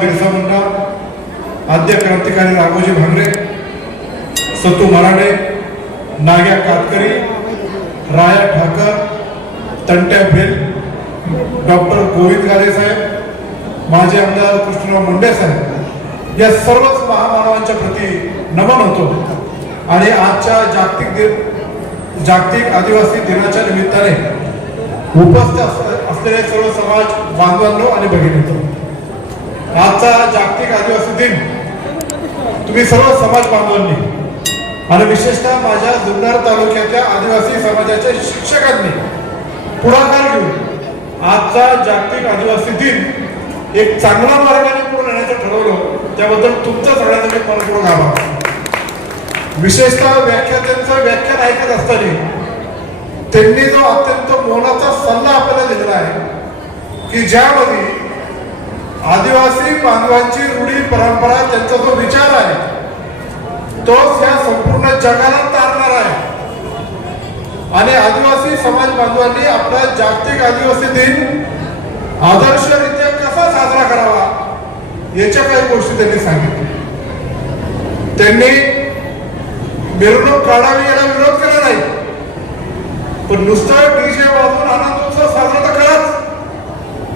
बिरसा मुंडा आद्य क्रांतिकारी राघोजी भांगरे सतू मराठे नाग्या कातकरी राया ठाकर तंट्या भेल डॉक्टर गोविंद गारे साहेब माजी आमदार कृष्णराव मुंडे साहेब. या सर्वच महामानवांच्या प्रती नमन होतो. आणि आजच्या जागतिक दिन जागतिक आदिवासी दिनाच्या निमित्ताने उपस्थित असलेले सर्व समाज बांधवांनो आणि भगिनींनो आजचा जागतिक आदिवासी दिन तुम्ही सर्व समाज बांधवांनी आणि विशेषतः माझ्या जुन्नर तालुक्याच्या आदिवासी समाजाच्या शिक्षकांनी पुढाकार घेऊन आजचा जागतिक आदिवासी दिन एक चांगला मार्गाने पूर्ण येण्याचं ठरवलं त्याबद्दल तुमचं सगळ्यांना मी मनपूर्वक आभार. विशेषतः व्याख्यात्यांचं व्याख्यान ऐकत असताना त्यांनी जो अत्यंत मोलाचा सल्ला आपल्याला दिलेला आहे की ज्यामध्ये आदिवासी बांधवांची रूढी परंपरा त्यांचा जो विचार आहे तोच या संपूर्ण जगाला तारणार आहे. आणि आदिवासी समाज बांधवांनी आपला जागतिक आदिवासी दिन आदर्शरित्या कसा साजरा करावा याच्या काही गोष्टी त्यांनी सांगितल्या. त्यांनी मिरवणूक काढावी याला विरोध केला नाही. पण नुसतं डीजे वाजून आनंदोत्सव साजरा तर कराच.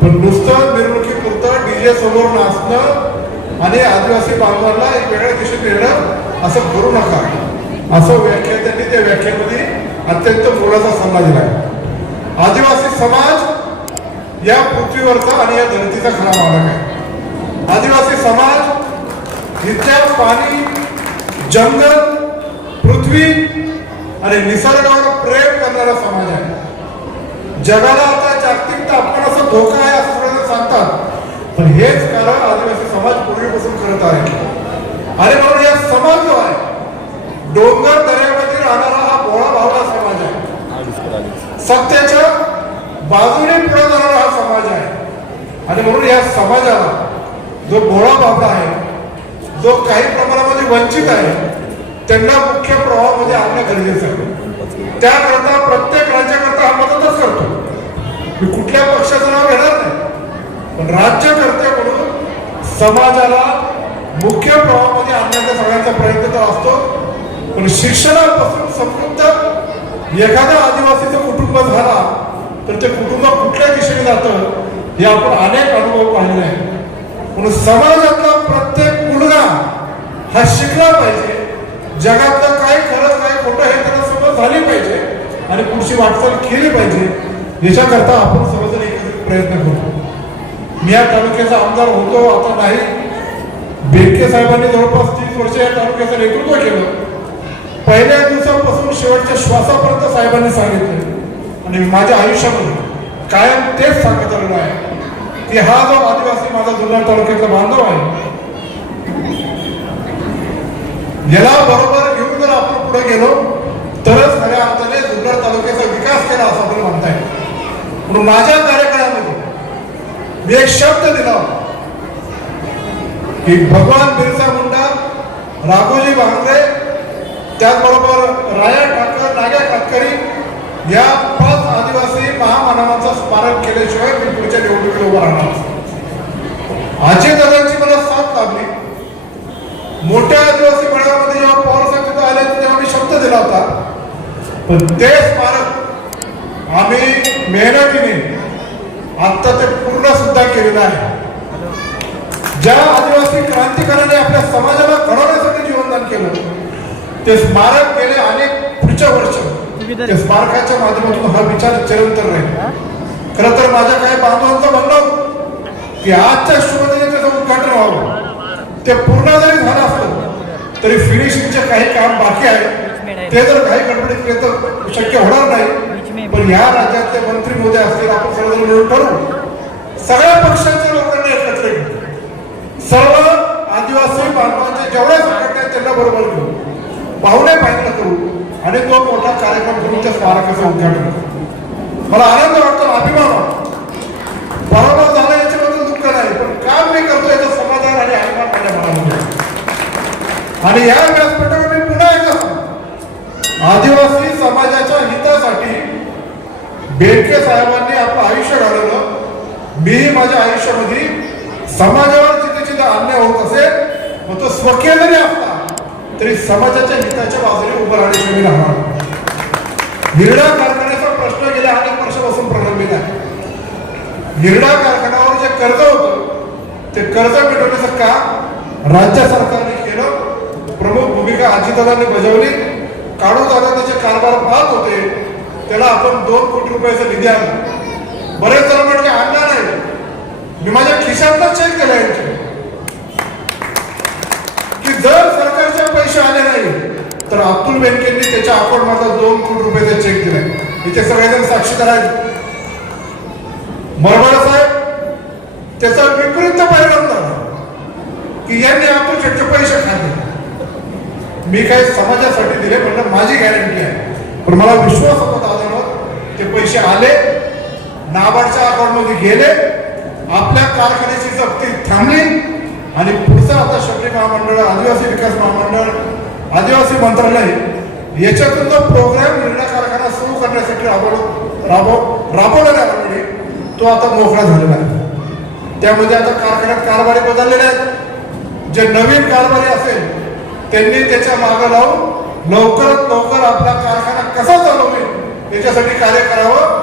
पण नुसतं मिरवणुकी त्यांच्यासमोर नाचणं आणि आदिवासी बांधवांना एक वेगळ्या दिशेत नेणं असं करू नका. असं व्याख्या त्यांनी त्या व्याख्यामध्ये अत्यंत मोलाचा सल्ला दिला आदिवासी समाज या पृथ्वीवरचा आणि या धरतीचा खरा मालक आहे. आदिवासी समाज इथल्या पाणी जंगल पृथ्वी आणि निसर्गावर प्रेम करणारा समाज आहे. जगाला आता जागतिक तापमानाचा धोका आहे असं सगळ्यांना सांगतात पण हेच कारण आदिवासी समाज पूर्वीपासून करत आहे. आणि म्हणून या समाज जो आहे डोंगर दऱ्यामध्ये राहणारा हा भोळा भावला समाज आहे. सत्याच्या बाजूने पुढे जाणारा हा समाज आहे. आणि म्हणून या समाजाला जो भोळा बाबा आहे जो काही प्रमाणामध्ये वंचित आहे त्यांना मुख्य प्रवाहामध्ये आणणं गरजेचं आहे. त्याकरता प्रत्येक राज्याकरता हा मदतच करतो. मी कुठल्या पक्षाचं नाव घेणार? राज्यकर्ते म्हणून समाजाला मुख्य प्रवाहामध्ये आणण्याचा सगळ्यांचा प्रयत्न तर असतो. पण शिक्षणापासून समृद्ध एखादा आदिवासीचं कुटुंब झाला तर ते कुटुंब कुठल्या दिशेने जातं हे आपण अनेक अनुभव पाहिले आहे म्हणून समाजातला प्रत्येक मुलगा हा शिकला पाहिजे. जगातलं काय खरं काय खोटं हे त्याला समज झाली पाहिजे आणि पुढची वाटचाल केली पाहिजे. याच्याकरता आपण सर्वजण एकत्रित प्रयत्न करू. मी या तालुक्याचा आमदार होतो आता नाही. बेडके साहेबांनी जवळपास तीस वर्ष या तालुक्याचं नेतृत्व केलं. पहिल्या दिवसापासून शेवटच्या श्वासापर्यंत साहेबांनी सांगितलं. आणि माझ्या आयुष्यामध्ये कायम तेच सांगत आलेलो आहे. की हा जो आदिवासी माझा जुन्नर तालुक्यातला बांधव आहे याला बरोबर घेऊन जर आपण पुढे गेलो तरच खऱ्या अर्थाने जुन्नर तालुक्याचा विकास केला असं आपण म्हणताय. म्हणून माझ्या कार्य मी एक शब्द दिला होता. की भगवान बिरसा मुंडा राघोजी भांगरे त्याचबरोबर राया ठाकर नाग्या कातकरी या पाच आदिवासी महामानवांचं स्मारक केल्याशिवाय मी पुढच्या निवडणुकीला उभा राहणार अजय दादांची मला साथ लाभली मोठ्या आदिवासी मेळाव्यामध्ये जेव्हा पवार साहेब आले तेव्हा मी शब्द दिला होता. पण ते स्मारक आम्ही मेहनतीने आता ते पूर्ण सुद्धा केलेलं आहे. ज्या आदिवासी क्रांतिकाराने आपल्या समाजाला घडवण्यासाठी जीवनदान केलं ते स्मारक गेले अनेक पुढच्या वर्ष. ते स्मारकाच्या माध्यमातून हा विचार चिरंतर राहील. खर तर माझ्या काही बांधवांचं म्हणणं की आजच्या शुभदिनी त्याचं उद्घाटन व्हावं ते पूर्ण जरी झालं असलं तरी फिनिशिंगचे काही काम बाकी आहे. ते जर काही गडबडीत केलं तर शक्य होणार नाही. पण या राज्यातले मंत्री मोदी असतील आपण सर्वजण मिळून ठरवू. सगळ्या पक्षांच्या लोकांना एकत्र सर्व आदिवासी बांधवांचे जेवढ्या संघटना त्यांना बरोबर घेऊ. पाहुणे पाहिजे करू. आणि तो मोठा कार्यक्रम करून त्या स्मारकाचं उद्घाटन मला आनंद वाटतो अभिमान वाटतो. बरोबर झालं याच्याबद्दल दुःख नाही पण काम मी करतो याचं समाधान आणि अभिमान माझ्या मनामध्ये आणि या व्यासपीठावर मी पुन्हा एकदा आदिवासी समाजाच्या बेडके साहेबांनी आपलं आयुष्य घालवलं. मी माझ्या आयुष्यामध्ये समाजावर जिथे जिथे अन्याय होत असेल मग तो स्वकीय जरी असला तरी समाजाच्या हिताच्या बाजूने उभं राहण्याची मी राहणार हिरडा कारखान्याचा प्रश्न गेल्या अनेक वर्षापासून प्रलंबित आहे. हिरडा कारखान्यावर जे कर्ज होतं ते कर्ज मिटवण्याचं काम राज्य सरकारने केलं. प्रमुख भूमिका अजितदादांनी बजावली. काढून दादा त्याचे कारभार पाहत होते त्याला आपण दोन कोटी रुपयाचा निधी आणला. बरेच जण म्हटले आणला नाही मी माझ्या खिशातला चेक केलाय की जर सरकारचे पैसे आले नाही तर अब्दुल बेनकेंनी त्याच्या अकाउंट मधला दोन कोटी रुपयाचा चेक दिलाय. इथे सगळेजण साक्षीदार आहेत. मरवाडा साहेब त्याचा विपरीत परिणाम झाला. की यांनी अब्दुल शेठचे पैसे खाल्ले. मी काही समाजासाठी दिले म्हणलं माझी गॅरंटी आहे. पण मला विश्वास होता दादावर ते पैसे आले नाबार्डच्या अकाउंटमध्ये गेले आपल्या कारखान्याची जप्ती थांबली आणि पुढचं आता शबरी महामंडळ आदिवासी विकास महामंडळ आदिवासी मंत्रालय याच्यातून तो प्रोग्राम निर्णय कारखाना सुरू करण्यासाठी राबव राबव राबवलेला आहे तो आता मोकळा झालेला आहे. त्यामध्ये आता कारखान्यात कारभारी बदललेले आहेत. जे नवीन कारभारी असेल त्यांनी त्याच्या मागं लावून लवकरात लवकर आपला कारखाना कसा चालवेल याच्यासाठी कार्य करावं.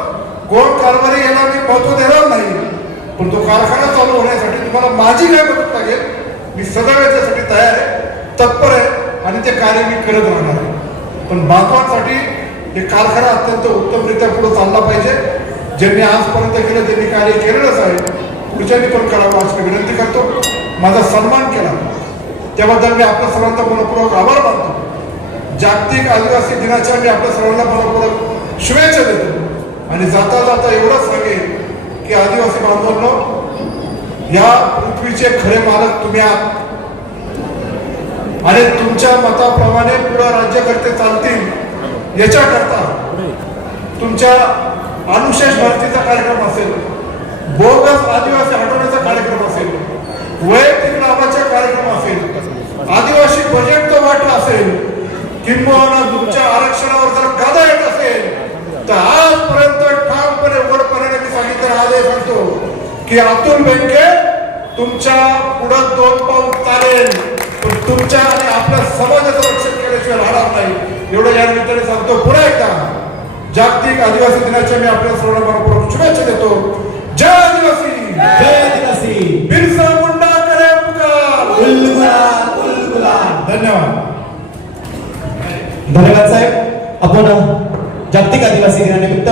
कोण कारभारी याला मी महत्त्व देणार नाही. पण तो कारखाना चालू होण्यासाठी तुम्हाला माझी काय मदत लागेल? मी सदैव याच्यासाठी तयार आहे. तत्पर आहे. आणि ते कार्य मी करत राहणार आहे. पण बांधवांसाठी हे कारखाना अत्यंत उत्तमरित्या पुढे चालला पाहिजे. ज्यांनी आजपर्यंत केलं त्यांनी कार्य केलेलंच आहे पुढच्यांनी पण करावं. अशी विनंती करतो. माझा सन्मान केला. त्याबद्दल मी आपल्या सर्वांचा मनपूर्वक आभार जागतिक आदिवासी दिनाच्या मी आपल्या सर्वांना बरोबर शुभेच्छा देतो. आणि जाता जाता एवढंच सांगेन की आदिवासी बांधवांनो या पृथ्वीचे खरे मालक तुम्ही आहात. आणि तुमच्या मताप्रमाणे पुढे राज्यकर्ते चालतील याच्याकरता तुमच्या अनुशेष भरतीचा कार्यक्रम असेल बोगस आदिवासी हटवण्याचा कार्यक्रम असेल वैयक्तिक लाभाचा कार्यक्रम असेल आदिवासी बजेट किंबहुना तुमच्या आरक्षणावर जर गादा येत असेल तर आजपर्यंत ठामपणे वडपणे मी सांगितलं आदेश सांगतो की अतुल बेनके तुमच्यापुढे दोन पाऊल चालेल पण तुमच्या आणि आपल्या समाजाचं रक्षण केल्याशिवाय राहणार नाही. एवढं या निमित्ताने सांगतो. पुन्हा एकदा जागतिक आदिवासी दिनाच्या मी आपल्या सर्वांना शुभेच्छा देतो. जय आदिवासी! जय आदिवासी आपण जागतिक आदिवासी दिनानिमित्त